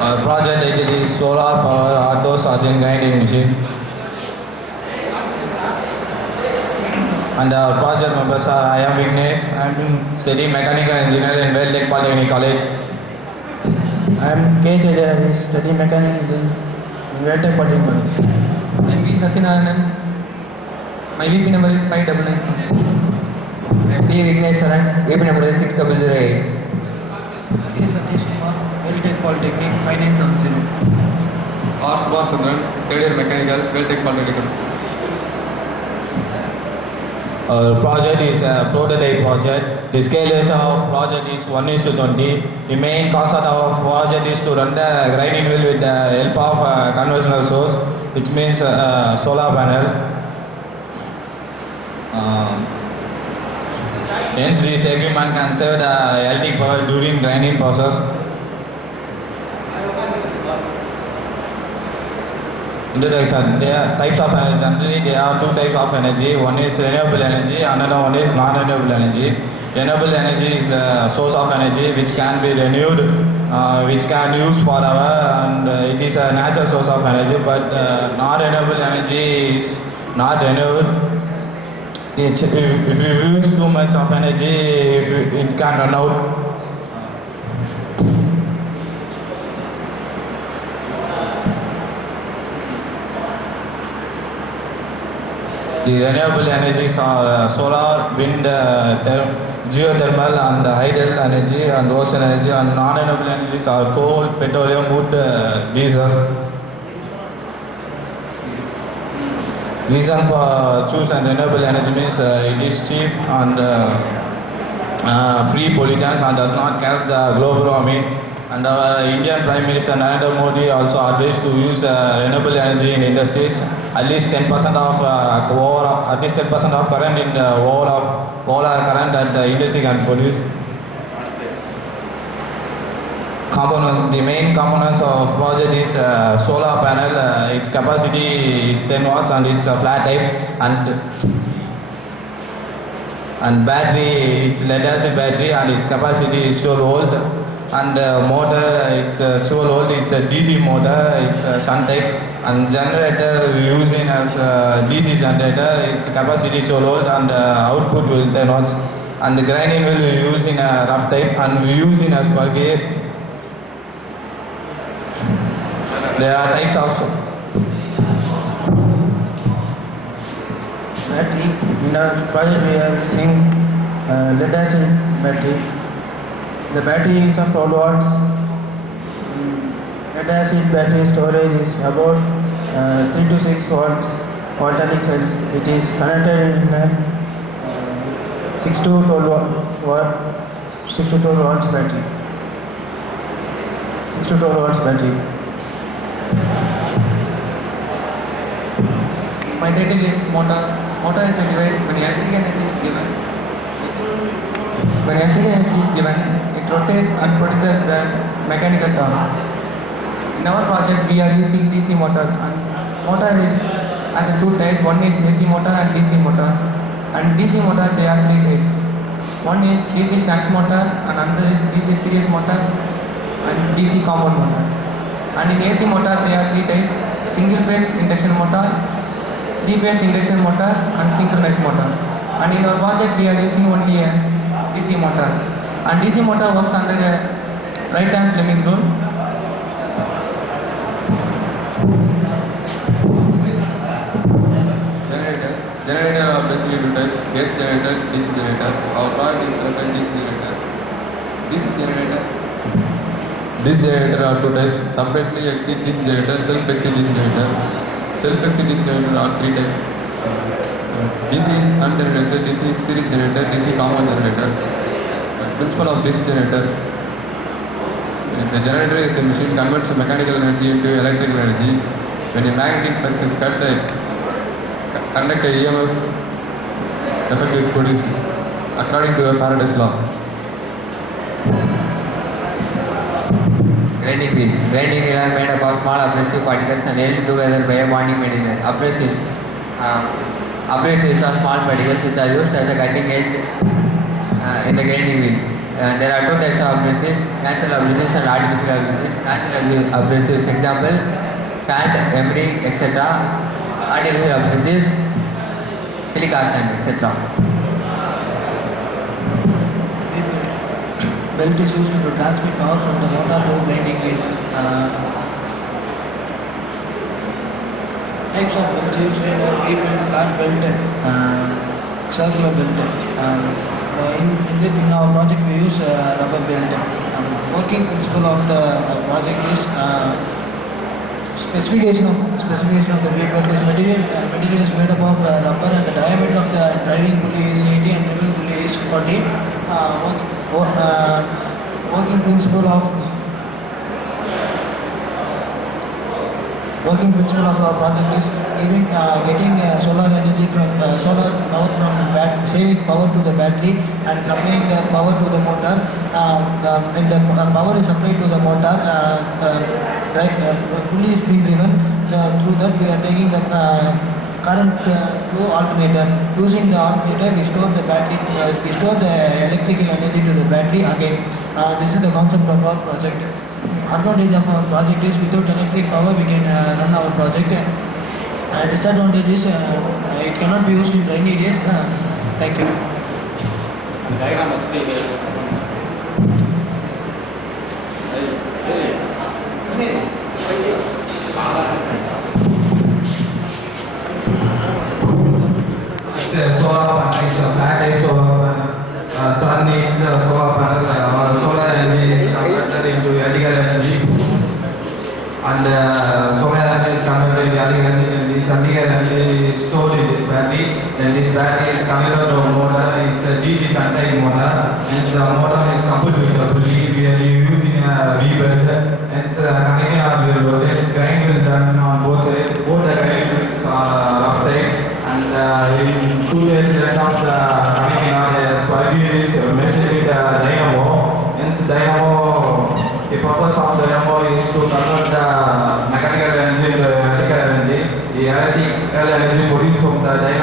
Our project it is solar power auto charging grinding machine. And our project members are I am Vignesh. I am studying mechanical engineering in West Lake Polytechnic College. I am K. Teja, studying mechanical in West Lake Polytechnic College. I am V. Satyanarayanan. My VP number is 599. I am T. Vigneswaran. VP number is 6008. K. Satish Kumar, West Lake Polytechnic, 5970. R. Subhasandran, third year mechanical, West Lake Polytechnic. Our project is a prototype project. The scale of project is 1:20. The main concept of project is to run the grinding wheel with the help of a conventional source, which means solar panel. Hence, this equipment can save the electric power during grinding process. Introduction. There are types of energy. Generally, there are two types of energy. One is renewable energy, another one is non-renewable energy. Renewable energy is a source of energy which can be renewed, which can use forever, and it is a natural source of energy. But non-renewable energy is not renewed. If you use too much of energy, it can run out. The renewable energies are solar, wind, geothermal, and hydel energy, and ocean energy. And non-renewable energies are coal, petroleum, wood, diesel. Reason for choosing renewable energy means it is cheap and free pollutants and does not cause the global warming. And our Indian Prime Minister Narendra Modi also advised to use renewable energy in industries. At least 10% of current in the overall current that the industry can produce. Components. The main components of project is solar panel. Its capacity is 10 watts and it's a flat type, and battery, it's lead acid battery and its capacity is 12 volt. And motor, it's 12 volt, it's a DC motor, it's a shunt type. And generator we using as a DC generator, its capacity 12 volt and output will 10 watts. And the grinding wheel we use in a rough type and we use in a spur gear. There are types also. Battery. In our project we are using lead acid battery. The battery is of 12 watts. Lead acid battery storage is about 3 to 6 watts voltaic cells, which is connected in a 6 to 12 watts battery. 6 to 12 watts battery. My title is motor. Motor is a device when electric energy is given. When electric energy is given, it rotates and produces the mechanical torque. In our project, we are using DC motor. And motor is has two types. One is AC motor and DC motor. And DC motor, there are three types. One is DC shunt motor, and another is DC series motor, and DC compound motor. And in AC motor, there are three types: single phase induction motor, 3-phase induction motor, and synchronous motor. And in our project, we are using only a DC motor. And DC motor works under a right-hand Fleming rule. Generator are basically two types: gas generator, DC generator. Our project is run by DC generator. DC generator. DC generator are two types: separately exit DC generator, self-exit DC generator. Self-exit DC generator are three types: DC shunt generator, DC series generator, DC compound generator. Principle of DC generator: the generator is a machine converts mechanical energy into electrical energy. When a magnetic flux is cut, conduct EMF effect is produced according to Faraday's law. Grinding wheel. Grinding wheel are made up of small abrasive particles and held together by a bonding material. Abrasives are small particles which are used as a cutting edge in the grinding wheel. there are two types of abrasives, natural abrasives and artificial abrasives. Natural abrasives, example, sand, emery, etc. Artificial abrasives, silica sand, etc. Belt is used to transmit power from the motor to grinding wheel. Types of belts used in wheel belt, flat belt, circular belt. In our project we use rubber belt. Working principle of the project is specification of the wheel belt is material is made up of rubber, and the diameter of the driving pulley is 80 and driven pulley is 40. Working principle of our project is getting solar energy from solar power from saving power to the battery and supplying the power to the motor. When the power is supplied to the motor, pulley is being driven. Through that we are taking the current flow alternator. Using the alternator, we store the battery. We store the electrical energy to the battery again. This is the concept of our project. Advantage of our project is without electric power we can run our project. Disadvantage is it cannot be used in rainy days. Thank you. Solar panel is a flat solar panel. Sun is solar panel. Solar energy is converted into electrical energy, and solar energy is converted into electrical energy. This electrical energy is stored in this battery. Then this battery is connected to a motor. It's a DC contact motor, and the motor is coupled with the pulley. We are using a V-belt. It's connecting our rotation. Grind will done on both sides. Both the grind wheels are rough side. And in 2 days, the rest of the coming on the square is measured with dynamo. Hence, the purpose of dynamo is to convert the mechanical energy into electrical energy. The electrical energy produced from the dynamo